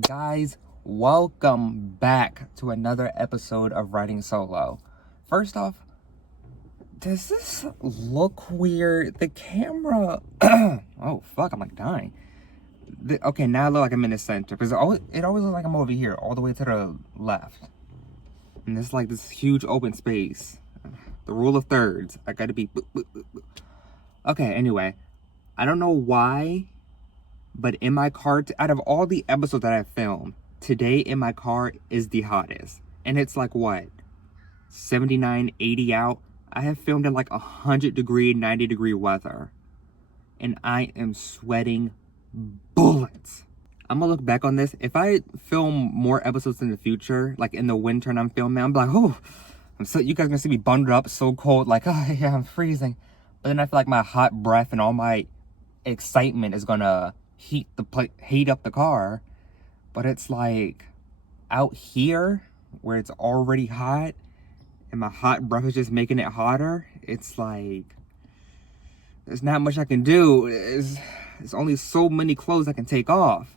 Guys, welcome back to another episode of Writing Solo. First off, does this look weird? The camera... oh, fuck, I'm like dying. Okay, now I look like I'm in the center. Because it always looks like I'm over here, all the way to the left. And it's like this huge open space. The rule of thirds. I gotta be... Okay, anyway. I don't know why, but in my car, out of all the episodes that I filmed, today in my car is the hottest. And it's like what? 79, 80 out. I have filmed in like 100 degree, 90 degree weather. And I am sweating bullets. I'm gonna look back on this. If I film more episodes in the future, like in the winter and I'm filming, I'm like, oh, you guys gonna see me bundled up so cold, like, oh yeah, I'm freezing. But then I feel like my hot breath and all my excitement is gonna heat up the car. But it's like out here where it's already hot and my hot breath is just making it hotter. It's like there's not much I can do. There's only so many clothes I can take off.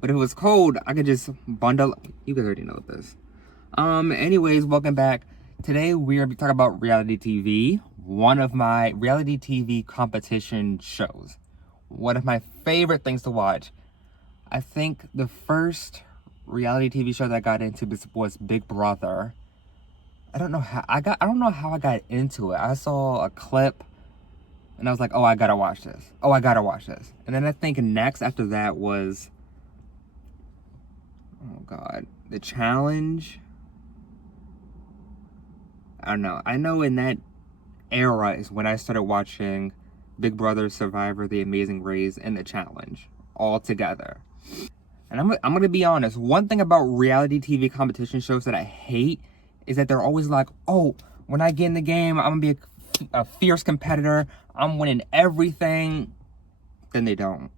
But if it was cold, I could just bundle. You guys already know this. Anyways, welcome back. Today we're gonna be talking about reality TV, one of my reality TV competition shows. One of my favorite things to watch. I think the first reality TV show that I got into was Big Brother. I don't know how I got into it. I saw a clip and I was like, oh, I gotta watch this. Oh, I gotta watch this. And then I think next after that was, oh God, The Challenge. I don't know. I know in that era is when I started watching Big Brother, Survivor, The Amazing Race, and The Challenge all together. And I'm going to be honest, one thing about reality TV competition shows that I hate is that they're always like, oh, when I get in the game, I'm going to be a fierce competitor. I'm winning everything. Then they don't.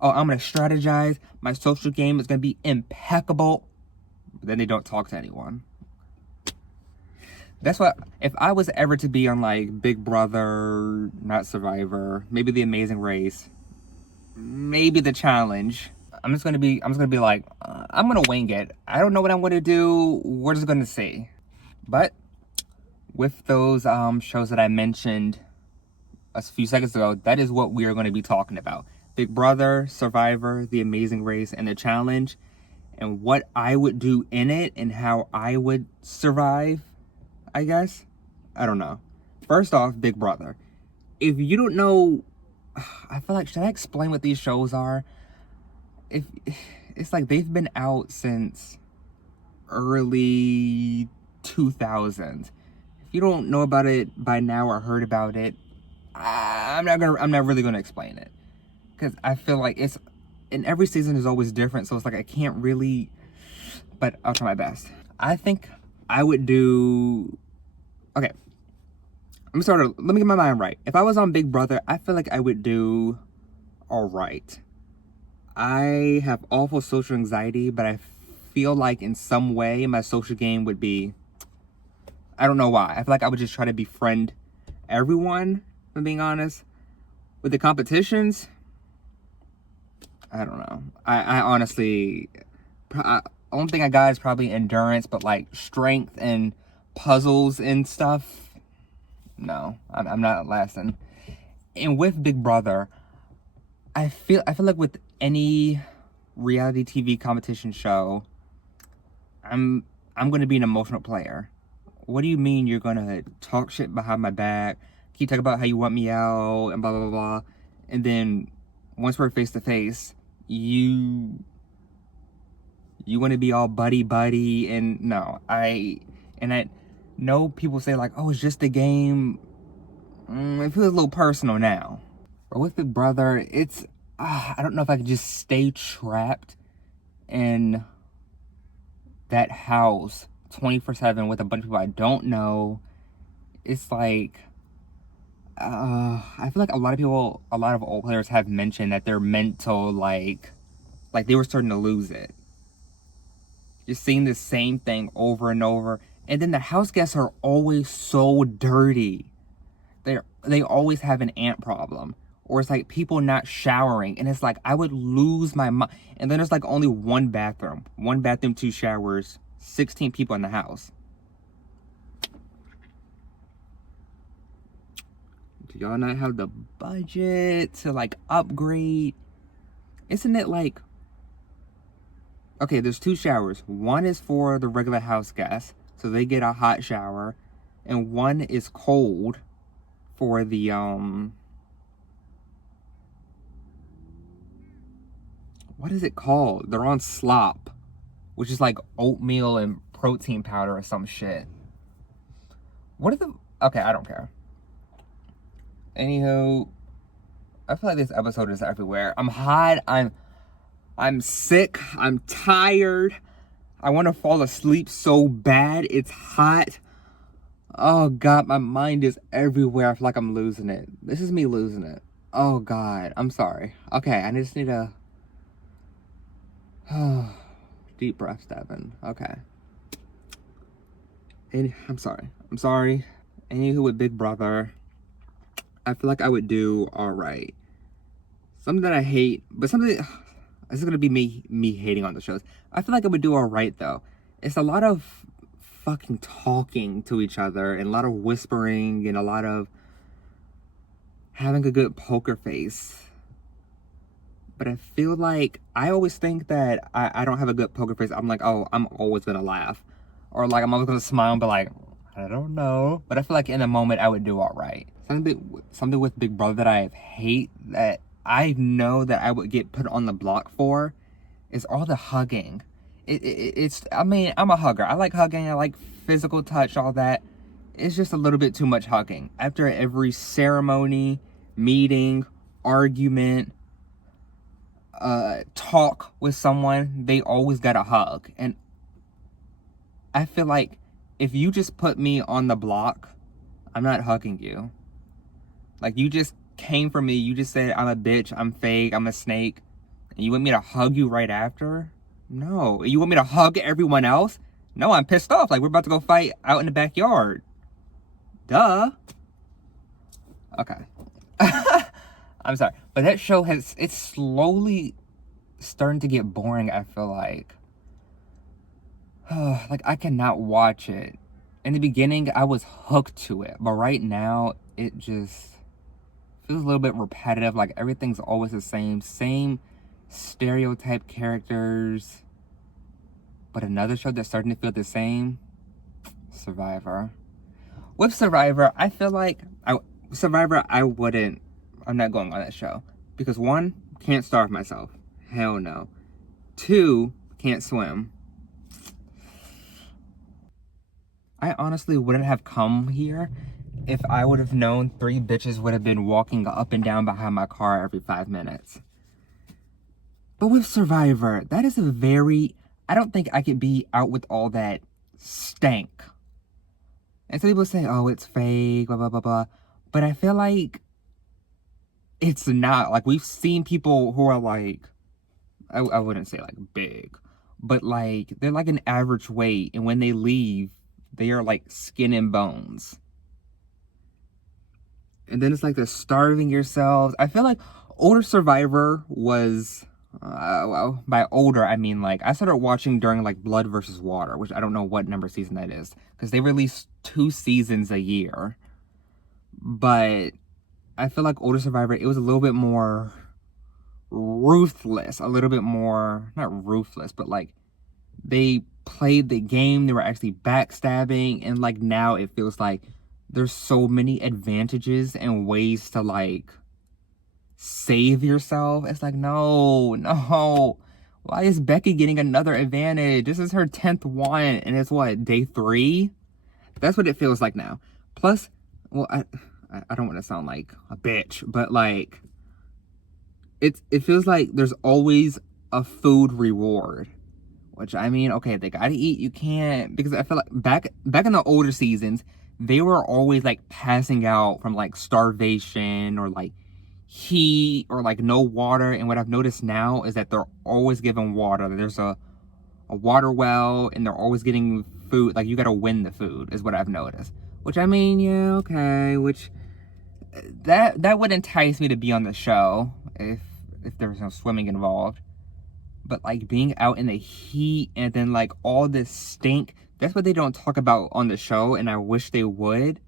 Oh, I'm going to strategize. My social game is going to be impeccable. Then they don't talk to anyone. That's what, if I was ever to be on like Big Brother, not Survivor, maybe The Amazing Race, maybe The Challenge, I'm just gonna be like, I'm gonna wing it. I don't know what I'm gonna do. We're just gonna see. But with those shows that I mentioned a few seconds ago, that is what we are going to be talking about. Big Brother, Survivor, The Amazing Race, and The Challenge, and what I would do in it and how I would survive, I guess. I don't know. First off, Big Brother. If you don't know, I feel like, should I explain what these shows are? If it's like they've been out since early 2000s. If you don't know about it by now or heard about it, I'm not really gonna explain it, because I feel like it's, and every season is always different, so it's like I can't really, but I'll try my best. I think I would do, okay, let me get my mind right. If I was on Big Brother, I feel like I would do all right. I have awful social anxiety, but I feel like in some way my social game would be, I don't know why. I feel like I would just try to befriend everyone, if I'm being honest. With the competitions, I don't know. I honestly, only thing I got is probably endurance, but like strength and puzzles and stuff, no, I'm not lasting. And with Big Brother, I feel like with any reality TV competition show, I'm going to be an emotional player. What do you mean you're going to talk shit behind my back, keep talking about how you want me out, and blah, blah, blah, and then once we're face to face, you want to be all buddy, and no, I know people say like, oh, it's just a game. It feels a little personal now. But with Big Brother, it's, I don't know if I could just stay trapped in that house 24/7 with a bunch of people I don't know. It's like, I feel like a lot of old players have mentioned that their mental, like they were starting to lose it. Just seeing the same thing over and over. And then the house guests are always so dirty. They always have an ant problem. or it's like people not showering, and it's like I would lose my mind. And then there's like only one bathroom, 2 showers, 16 people in the house. Do y'all not have the budget to like upgrade? Isn't it like, okay, there's 2 showers. One is for the regular house guests, so they get a hot shower, and one is cold for the what is it called? They're on slop, which is like oatmeal and protein powder or some shit. What are the, okay, I don't care. Anywho, I feel like this episode is everywhere. I'm hot, I'm sick, I'm tired. I want to fall asleep so bad. It's hot. Oh God, my mind is everywhere. I feel like I'm losing it. This is me losing it. Oh God, I'm sorry. Okay, I just need a deep breath, Devin. Okay. And I'm sorry. Anywho, with Big Brother, I feel like I would do all right. Something that I hate, but something, this is gonna be me hating on the shows. I feel like I would do all right though. It's a lot of fucking talking to each other, and a lot of whispering, and a lot of having a good poker face. But I feel like, I always think that I don't have a good poker face. I'm like, oh, I'm always gonna laugh. Or like, I'm always gonna smile and be like, I don't know. But I feel like in a moment, I would do all right. Something with Big Brother that I hate, that I know that I would get put on the block for, is all the hugging. It's, I mean, I'm a hugger. I like hugging. I like physical touch, all that. It's just a little bit too much hugging. After every ceremony, meeting, argument, talk with someone, they always got a hug. And I feel like if you just put me on the block, I'm not hugging you. Like, you just came for me, you just said I'm a bitch, I'm fake, I'm a snake, and you want me to hug you right after? No. You want me to hug everyone else? No, I'm pissed off. Like, we're about to go fight out in the backyard. Duh. Okay. I'm sorry. But that show it's slowly starting to get boring, I feel like. Like, I cannot watch it. In the beginning, I was hooked to it. But right now, it just feels a little bit repetitive. Like, everything's always the same. Same stereotype characters. But another show that's starting to feel the same, Survivor. With Survivor, I feel like Survivor, I'm not going on that show. Because 1, can't starve myself. Hell no. 2, can't swim. I honestly wouldn't have come here if I would have known 3 bitches would have been walking up and down behind my car every 5 minutes. But with Survivor, that is I don't think I could be out with all that stank. And some people say, oh, it's fake, blah, blah, blah, blah. But I feel like it's not. Like, we've seen people who are like, I wouldn't say like big, but like, they're like an average weight. And when they leave, they are like skin and bones. And then it's like they're starving yourselves. I feel like older Survivor was, well, by older, I mean like, I started watching during like Blood versus Water, which I don't know what number season that is, because they release 2 seasons a year. But I feel like older Survivor, it was a little bit more ruthless, a little bit more, not ruthless, but like, they played the game, they were actually backstabbing, and like now it feels like there's so many advantages and ways to like save yourself. It's like, no. Why is Becky getting another advantage? This is her 10th one, and it's what, day 3? That's what it feels like now. Plus, well, I don't want to sound like a bitch, but like, it feels like there's always a food reward. Which, I mean, okay, they gotta eat, you can't, because I feel like back in the older seasons, they were always like passing out from like starvation or like heat or like no water. And what I've noticed now is that they're always given water. There's a water well, and they're always getting food. Like, you gotta win the food is what I've noticed. Which, I mean, yeah, okay, which that would entice me to be on the show if there was no swimming involved. But like being out in the heat and then like all this stink, that's what they don't talk about on the show, and I wish they would.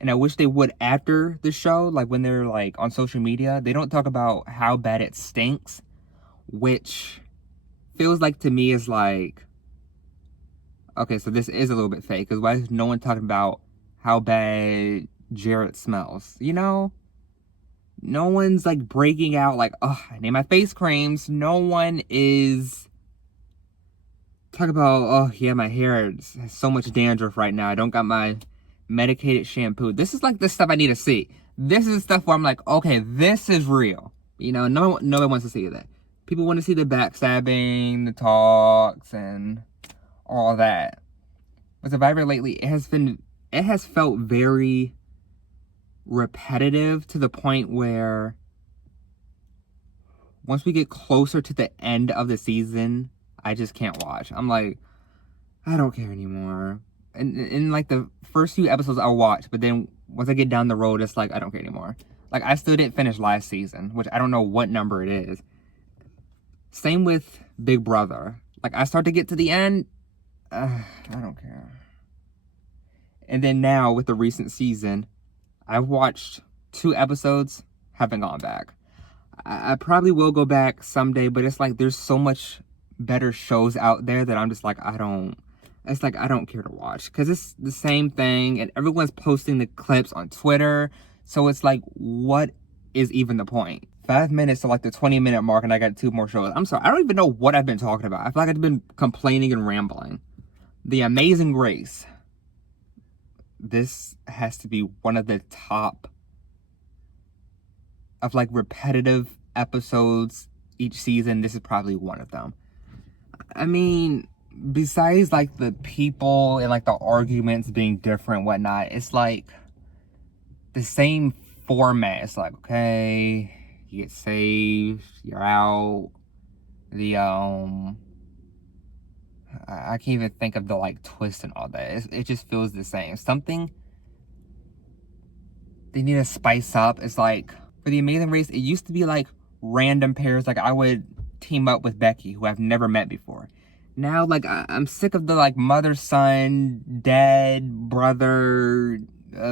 And I wish they would after the show, like when they're like on social media. They don't talk about how bad it stinks, which feels like to me is like, okay, so this is a little bit fake, because why is no one talking about how bad Jared smells? You know? No one's like breaking out like, oh, I need my face creams. No one is talking about, oh yeah, my hair has so much dandruff right now. I don't got my medicated shampoo. This is like the stuff I need to see. This is stuff where I'm like, okay, this is real. You know, no one wants to see that. People want to see the backstabbing, the talks, and all that. But Survivor lately, it has felt very repetitive, to the point where once we get closer to the end of the season, I just can't watch. I'm like, I don't care anymore. And in like the first few episodes I'll watch, but then once I get down the road, it's like, I don't care anymore. Like, I still didn't finish last season, which I don't know what number it is. Same with Big Brother. Like, I start to get to the end, I don't care. And then now with the recent season, I've watched 2 episodes, haven't gone back. I probably will go back someday, but it's like there's so much better shows out there that I'm just like, I don't care to watch, because it's the same thing and everyone's posting the clips on Twitter. So it's like, what is even the point? 5 minutes to like the 20-minute mark and I got 2 more shows. I'm sorry, I don't even know what I've been talking about. I feel like I've been complaining and rambling. The Amazing Race. This has to be one of the top of like repetitive episodes each season. This is probably one of them. I mean, besides like the people and like the arguments being different, whatnot, it's like the same format. It's like, okay, you get saved, you're out. I can't even think of the like twist and all that. It just feels the same. Something they need to spice up. It's like for the Amazing Race, it used to be like random pairs. Like I would team up with Becky, who I've never met before. Now, like I'm sick of the like mother, son, dad, brother,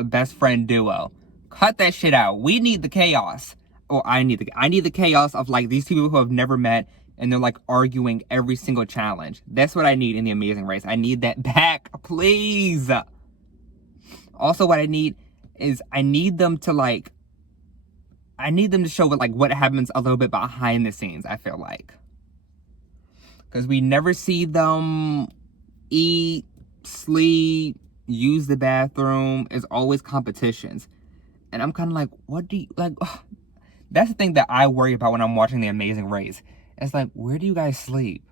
best friend duo. Cut that shit out. We need the chaos. Or I need the chaos of like these people who have never met, and they're like arguing every single challenge. That's what I need in the Amazing Race. I need that back, please. Also, what I need is I need them to show what happens a little bit behind the scenes, I feel like. Because we never see them eat, sleep, use the bathroom. It's always competitions. And I'm kind of like, what do you, like, ugh. That's the thing that I worry about when I'm watching The Amazing Race. It's like, where do you guys sleep?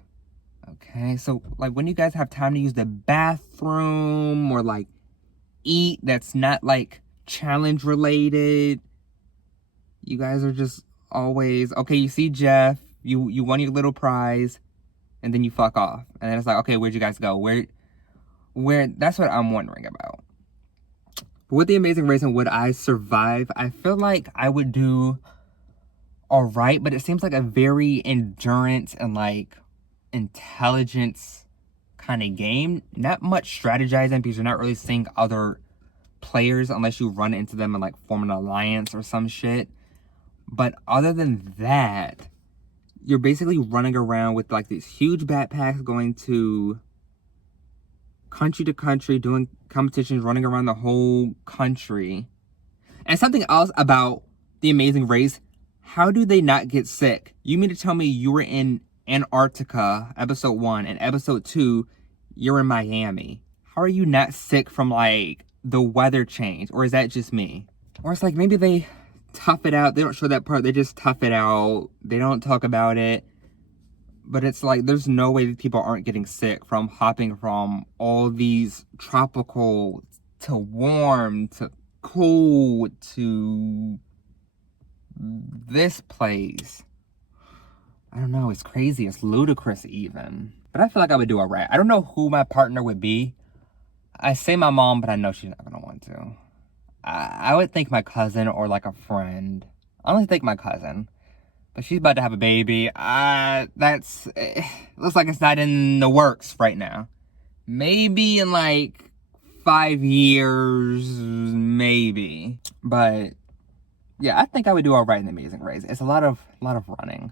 Okay, so, like, when you guys have time to use the bathroom or, like, eat that's not, like, challenge related, you guys are just always, okay, you see Jeff, you won your little prize, and then you fuck off. And then it's like, okay, where'd you guys go? Where, that's what I'm wondering about. But with The Amazing Race and would I survive, I feel like I would do all right, but it seems like a very endurance and like intelligence kind of game. Not much strategizing, because you're not really seeing other players unless you run into them and like form an alliance or some shit. But other than that, you're basically running around with like these huge backpacks, going to country, doing competitions, running around the whole country. And something else about The Amazing Race, how do they not get sick? You mean to tell me you were in Antarctica, episode 1, and episode 2, you're in Miami? How are you not sick from, like, the weather change? Or is that just me? Or it's like maybe they tough it out. They don't show that part. They just tough it out. They don't talk about it. But it's like there's no way that people aren't getting sick from hopping from all these tropical to warm to cool to this place. I don't know, it's crazy, it's ludicrous even. But I feel like I would do alright. I don't know who my partner would be. I say my mom, but I know she's not gonna want to. I would think my cousin or like a friend. I only think my cousin. But she's about to have a baby. That's looks like it's not in the works right now. Maybe in like 5 years, maybe. But yeah, I think I would do all right in The Amazing Race. It's a lot of running,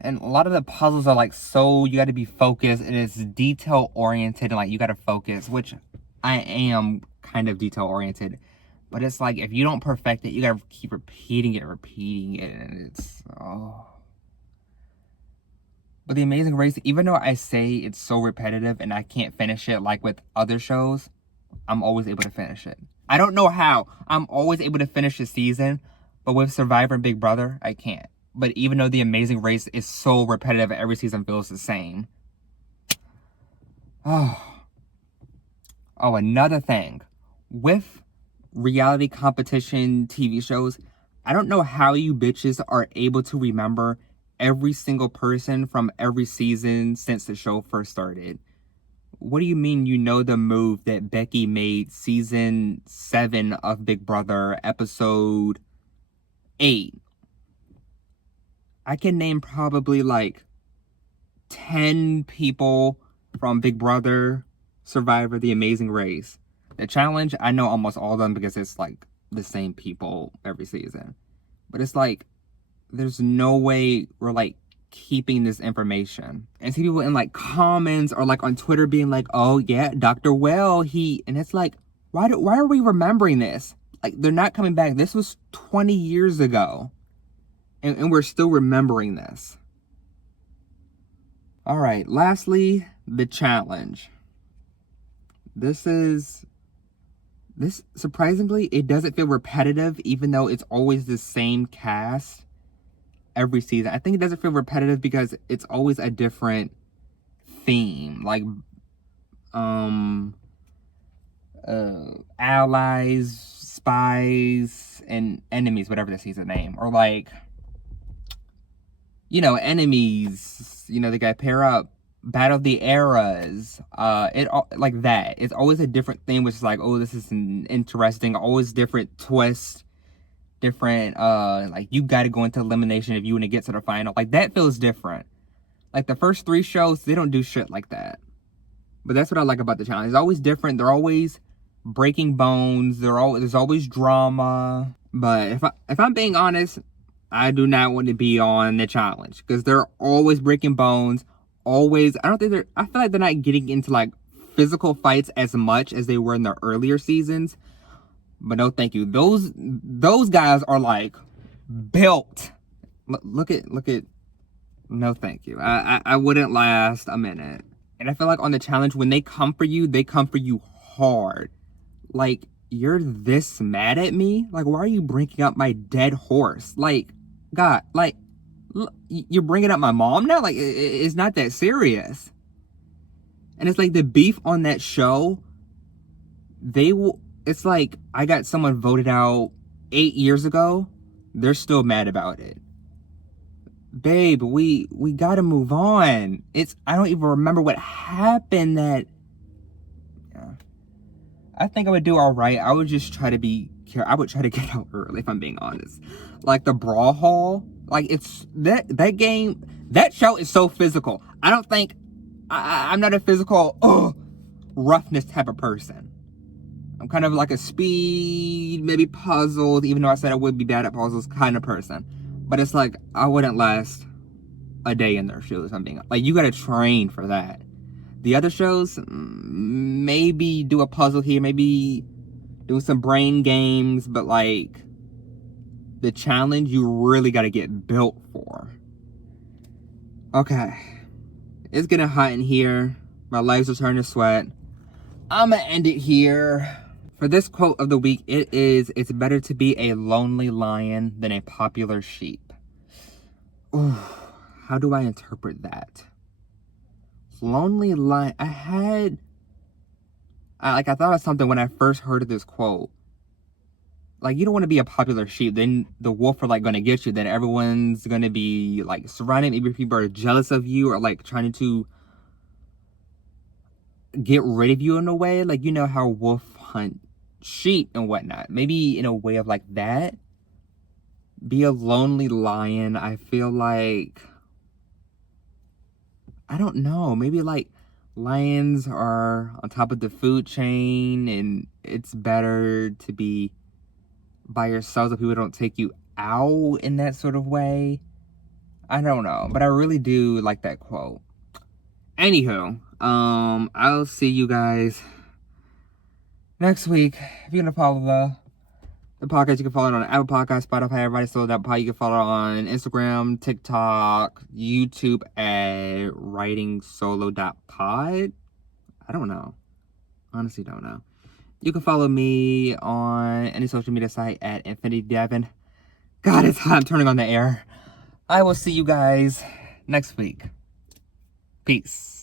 and a lot of the puzzles are like so you got to be focused, and it's detail oriented, and like you got to focus, which I am kind of detail oriented. But it's like, if you don't perfect it, you gotta keep repeating it, and it's, oh. But The Amazing Race, even though I say it's so repetitive and I can't finish it like with other shows, I'm always able to finish it. I don't know how. I'm always able to finish the season, but with Survivor and Big Brother, I can't. But even though The Amazing Race is so repetitive, every season feels the same. Oh, another thing. With reality competition TV shows, I don't know how you bitches are able to remember every single person from every season since the show first started. What do you mean you know the move that Becky made season 7 of Big Brother, episode 8? I can name probably like 10 people from Big Brother, Survivor, The Amazing Race. The Challenge, I know almost all of them because it's like the same people every season. But it's like, there's no way we're like keeping this information. And see people in like comments or like on Twitter being like, oh yeah, Dr. Well, and it's like, why are we remembering this? Like, they're not coming back. This was 20 years ago. And we're still remembering this. All right, lastly, The Challenge. This surprisingly, it doesn't feel repetitive, even though it's always the same cast every season. I think it doesn't feel repetitive because it's always a different theme, like allies, spies, and enemies, whatever the season name, or like, enemies, they got pair up. Battle of the Eras, like that. It's always a different thing, which is like, oh, this is an interesting, always different twist, different, like, you gotta go into elimination if you want to get to the final. Like, that feels different. Like, the first 3 shows, they don't do shit like that. But that's what I like about The Challenge. It's always different. They're always breaking bones. There's always drama. But if I'm being honest, I do not want to be on The Challenge, because they're always breaking bones. Always, I feel like they're not getting into like physical fights as much as they were in the earlier seasons. But no, thank you. Those guys are like built. Look at. No, thank you. I wouldn't last a minute. And I feel like on The Challenge, when they come for you hard. Like, you're this mad at me? Like, why are you bringing up my dead horse? Like, God, like, you're bringing up my mom now? Like, it's not that serious. And it's like the beef on that show, it's like, I got someone voted out 8 years ago. They're still mad about it. Babe, we gotta move on. I don't even remember what happened that... Yeah. I think I would do all right. I would just try to I would try to get out early, if I'm being honest. Like, the Brawl Hall, like, it's that game, that show is so physical. I don't think I'm not a physical roughness type of person. I'm kind of like a speed, maybe puzzles, even though I said I would be bad at puzzles kind of person. But it's like, I wouldn't last a day in their shoes, if I'm being like, you gotta train for that. The other shows, maybe do a puzzle here, maybe do some brain games, but like, The Challenge, you really gotta get built for. Okay. It's getting hot in here. My legs are starting to sweat. I'm gonna end it here. For this quote of the week, it's better to be a lonely lion than a popular sheep. Ooh, how do I interpret that? Lonely lion, I thought of something when I first heard of this quote. Like, you don't want to be a popular sheep. Then the wolf are, like, going to get you. Then everyone's going to be, like, surrounded. Maybe people are jealous of you or, like, trying to get rid of you in a way. Like, you know how wolf hunt sheep and whatnot. Maybe in a way of like that. Be a lonely lion. I feel like, I don't know, maybe like lions are on top of the food chain and it's better to be by yourself so people don't take you out in that sort of way. I don't know, but I really do like that quote. Anywho, I'll see you guys next week. If you're gonna follow the podcast, you can follow it on Apple Podcast, Spotify, everybody. So that pod, you can follow it on Instagram, TikTok, YouTube at writingsolo.pod. I don't know. Honestly, don't know. You can follow me on any social media site at Infinity Devin. God, it's hot. I'm turning on the air. I will see you guys next week. Peace.